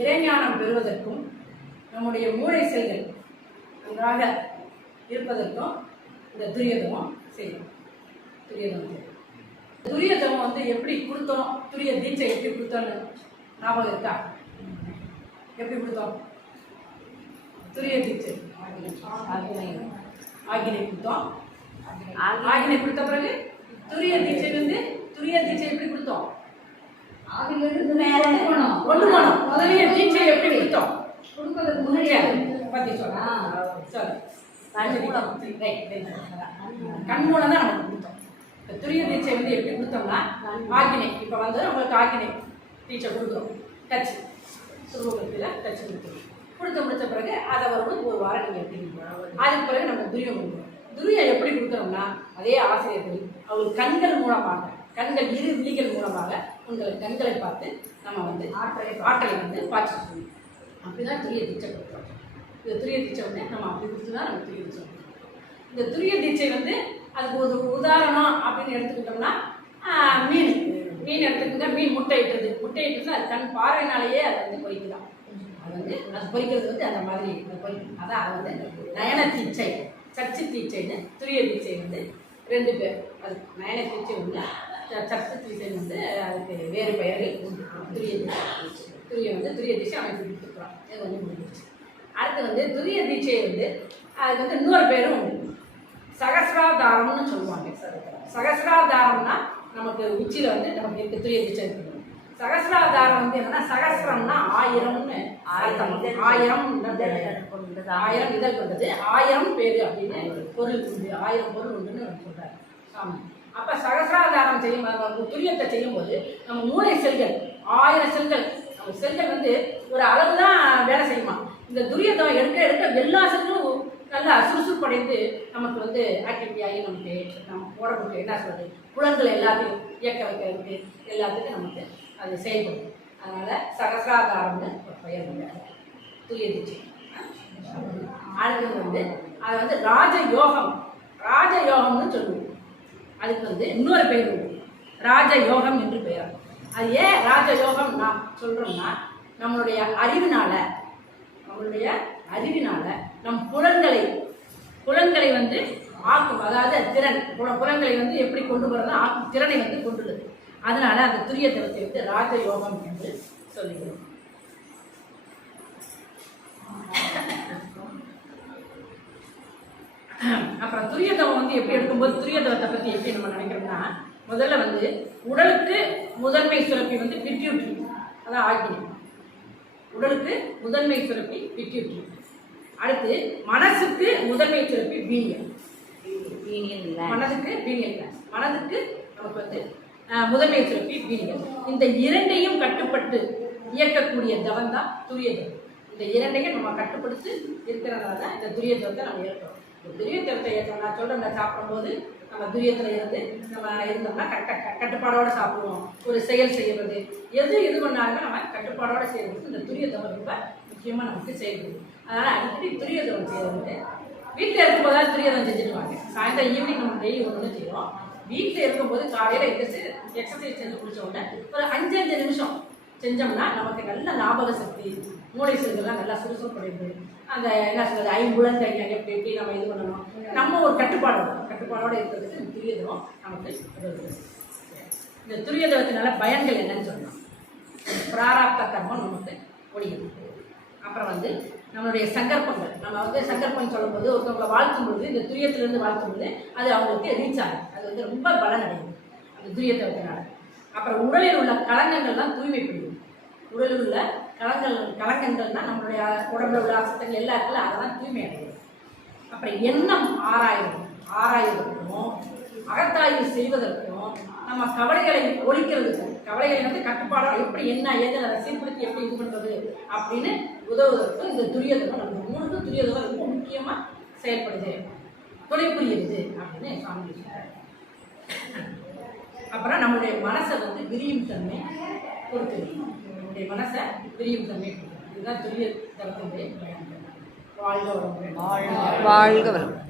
இறைஞானம் பெறுவதற்கும் நம்முடைய மூளை செல்கள் நன்றாக இருப்பதற்கும் இந்த துரியதமம் செய்யும். துரியதமம் வந்து எப்படி கொடுத்தோம், துரிய தீட்சை எப்படி கொடுத்தோன்னு ஞாபகம் இருக்கா? எப்படி கொடுத்தோம்? துரிய தீட்சை ஆகினை கொடுத்தோம். ஆகினை கொடுத்த பிறகு துரிய தீட்சை வந்து துரிய தீட்சை எப்படி கொடுத்தோம்? கொண்டு போனோம். முதலிய தீட்சை எப்படி கொடுத்தோம்? கொடுப்பதற்கு முன்னாடி பத்தி சொல்ல கண் மூலம் தான் நமக்கு கொடுத்தோம். இப்போ துரிய தீட்சை வந்து எப்படி கொடுத்தோம்னா ஆகினை, இப்போ வந்து நம்மளுக்கு ஆகினை தீட்சை கொடுக்குறோம். டச்சு துருவகத்தில் டச்சு கொடுத்து முடித்த பிறகு அதை ஒரு வாரம் நீங்கள் எடுத்துக்கணும். அதுக்கு பிறகு நம்ம துரியம் கொடுக்குறோம். துரியம் எப்படி கொடுக்குறோம்னா அதே ஆசிரியர்கள் அவங்களுக்கு கண்கள் மூலமாக, கண்கள் இரு விழிகள் மூலமாக உங்கள் கண்களை பார்த்து நம்ம வந்து ஆற்றலை வந்து பாய்ச்சிக்கணும். அப்படிதான் துரிய தீட்சை கொடுக்குறோம். இந்த துரிய தீட்சை வந்து நம்ம அப்படி கொடுத்து தான் நம்ம துரிய தீட்சை கொடுக்குறோம். இந்த துரிய தீட்சை வந்து அதுக்கு ஒரு உதாரணம் அப்படின்னு எடுத்துக்கிட்டோம்னா மீன் எடுத்துக்கிட்டா மீன் முட்டையிட்டுறது. முட்டையிட்டுனா அது கண் பார்வையினாலேயே அதை வந்து பொறிக்கலாம். அது பொறிக்கிறது வந்து அந்த மாதிரி பொறிக்கும். அதான் அது வந்து நயன தீட்சை, சர்ச்சு தீட்சைன்னு. துரிய தீட்சை வந்து ரெண்டு பேர். அது நயன தீட்சை ஒன்று, சர்ச்சு தீட்சை வந்து அதுக்கு வேறு பெயர்கள் உண்டு. துரிய தீட்சை துரிய தீட்சை அமைப்பு கொடுத்துருக்குறோம். இது வந்து முடிஞ்சிருச்சு. அடுத்து வந்து துரிய தீட்சை வந்து அதுக்கு வந்து இன்னொரு பேரும் உண்டு, சகசிராதாரம்னு சொல்லுவாங்க. சகசிராதாரம்னா நமக்கு உச்சியில் வந்து நமக்கு இருக்க துரிய தீட்சை இருக்கணும். சகசிராதாரம் வந்து என்னன்னா சகசிரம்னா ஆயிரம்னு அர்த்தம். ஆயிரம் இதழ் கொண்டது, 1000 பேர் அப்படின்னு பொருள் உண்டு, 1000 பொருள் உண்டுன்னு சொல்றாரு சாமி. அப்ப சகசிராதாரம் செய்யும் துரியத்தை செய்யும் போது நம்ம மூளை செல்கள் 1000 செல்கள், நம்ம செல்கள் வந்து ஒரு அளவு தான் வேலை செய்யுமா. இந்த துரியத்தை எடுக்க எல்லா செல்களும் நல்லா சுறுசுறுப்படைந்து நமக்கு வந்து ஆக்டிவிட்டி ஆகி நமக்கு நம்ம போடக்கூடிய என்ன சொல்றது புலன்களை எல்லாத்தையும் இயக்க வைக்கிறதுக்கு எல்லாத்துக்கும் நமக்கு அது செயல்படும். அதனால் சகசிராதாரம்னு ஒரு பெயர் உண்டு துரிய தீட்சை. அடுத்தது வந்து அது வந்து ராஜயோகம்னு சொல்லுவோம். அதுக்கு வந்து இன்னொரு பெயர் உண்டு, ராஜயோகம் என்று பெயர். அது ஏன் ராஜயோகம் நாம் சொல்கிறோம்னா நம்மளுடைய அறிவினால நம் புலன்களை வந்து ஆக்கும், அதாவது திறன் புலன்களை வந்து எப்படி கொண்டு போகிறதா ஆக்கும் திறனை வந்து கொண்டுள்ளது. அதனால அந்த துரிய தவத்தை வந்து ராஜயோகம் என்று சொல்லுகிறோம். அப்புறம் துரியதவம் வந்து எப்படி எடுக்கும்போது துரியதவத்தை பற்றி எப்படி நம்ம நினைக்கிறோம்னா முதல்ல வந்து உடலுக்கு முதன்மை சுரப்பி வந்து பிட்யூட்ரி, அதான் ஆகினை. உடலுக்கு முதன்மை சுரப்பி பிட்யூட்ரி. அடுத்து மனசுக்கு முதன்மை சுரப்பி பீனியல். மனதுக்கு நமக்கு வந்து முதன்மை சுரப்பி பீனியல். இந்த இரண்டையும் கட்டுப்பட்டு இயக்கக்கூடிய தவம் தான் துரியதவம். இந்த இரண்டையும் நம்ம கட்டுப்படுத்தி இருக்கிறதுனால தான் இந்த துரியதவத்தை நம்ம ஏற்கிறோம். இந்த துரியதவத்தை ஏற்கிறோம். நான் சொல்கிறேன், நான் சாப்பிடும்போது நம்ம துரியத்தில் இருந்து நம்ம இருந்தோம்னா கட்டுப்பாடோடு சாப்பிடுவோம். ஒரு செயல் செய்கிறது எது பண்ணாலும் நம்ம கட்டுப்பாடோடு செய்கிறது இந்த துரியதவம் ரொம்ப முக்கியமாக நமக்கு செயல்படுது. அதனால் அடிக்கடி துரியதவம் செய்யறது வீட்டில் இருக்கும்போதாவது துரியதவம் செஞ்சுடுவாங்க. சாயந்தரம் ஈவினிங் நம்ம டெய்லி ஒன்று செய்வோம். வீட்டில் இருக்கும்போது காலையில் எந்திரிச்சு எக்ஸசைஸ் செஞ்சு முடிச்ச உடனே ஒரு 5 நிமிஷம் செஞ்சோம்னா நமக்கு நல்ல ஞாபக சக்தி, மூளை செல்கள்லாம் நல்லா சுறுசுறுப்படைந்து அந்த என்ன சொல்கிறது ஐம்புலன்கள் எப்படி நம்ம இது பண்ணணும், நம்ம ஒரு கட்டுப்பாடோடு இருக்கிறதுக்கு இந்த துரியதவம் நமக்கு உதவுது. இந்த துரியதவத்தினால பயன்கள் என்னன்னு சொல்லணும். பிராராப்த கர்மம் நமக்கு ஒழியுது. அப்புறம் வந்து நம்மளுடைய சங்கற்பங்கள், நம்ம வந்து சங்கற்பம் சொல்லும்போது ஒருத்தவங்களை வாழ்த்தும் பொழுது இந்த துரியத்திலிருந்து வாழ்த்தும் போது அது அவங்களுக்கு ரீச் ஆகும். அது வந்து ரொம்ப பலனடையும் அந்த துரியத்தவத்தினால. அப்புறம் உடலில் உள்ள களங்கங்கள்லாம் தூய்மைப்படுது. உடலில் உள்ள களங்கங்கள்னா நம்மளுடைய உடம்புல உள்ள அசத்தங்கள் எல்லா இடத்துல அதெல்லாம் தூய்மை அடையும். அப்புறம் எண்ணம் ஆராய்வதற்கும் அகத்தாய்வு செய்வதற்கும் நம்ம கவலைகளை ஒழிக்கிறதுக்கும், கவலைகளை வந்து கட்டுப்பாடாக எப்படி என்ன ஏது அதை சீர்படுத்தி எப்படி இது பண்ணுறது அப்படின்னு உதவுவதற்கும் இந்த துரியதவம் நம்ம 3 துரியதவம் ரொம்ப முக்கியமாக செயல்படுது, துணை புரியுது அப்படின்னு சாமி சொல்றாரு. அப்புறம் நம்மளுடைய மனசை வந்து விரியும் தன்மை கொடுக்குது. நம்முடைய மனசை விரியும் தன்மை கொடுக்குது. இதுதான் துரியதவத்தினுடைய பயன். வாழ்க வளமுடன்.